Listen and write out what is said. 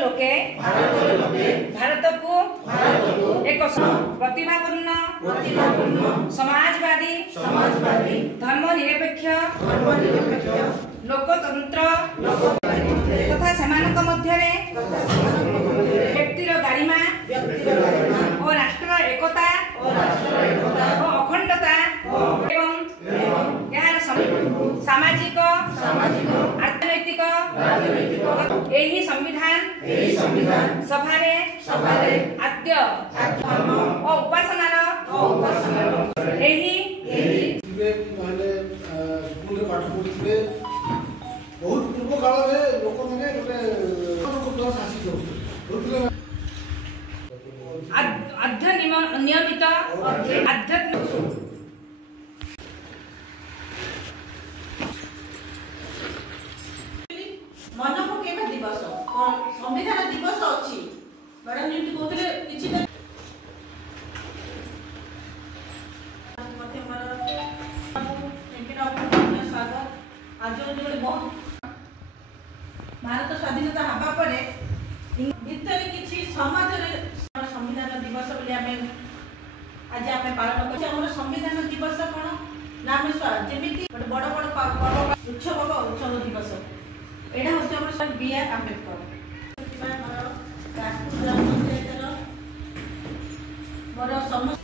लोके भारत को एक प्रतिभापूर्ण समाजवादी धर्मनिरपेक्ष लोकतंत्र तथा सेमानक मध्यरे व्यक्तिर गारिमा और राष्ट्र एकता और अखंडता एवं यार सामाजिक अर्थनैतिक यही संविधान सभारे आद्य और उपासनार यही बहुत पूर्व काल में लोक मैंने गोटे शासित नियमित आध्यात्मिक मन पकेवा दिवस संविधान दिवस अच्छी मैडम जी कहते किसी स्वागत आज जो बहुत भारत स्वाधीनता हवा पर भितर किसी समाज संविधान दिवस बोली आज आम पालन कर संविधान दिवस कौन ना आम जमी बड़ बड़ पर्व उत्सव दिवस एटा हूँ सर बी.आर. आंबेडकर मोर समस्त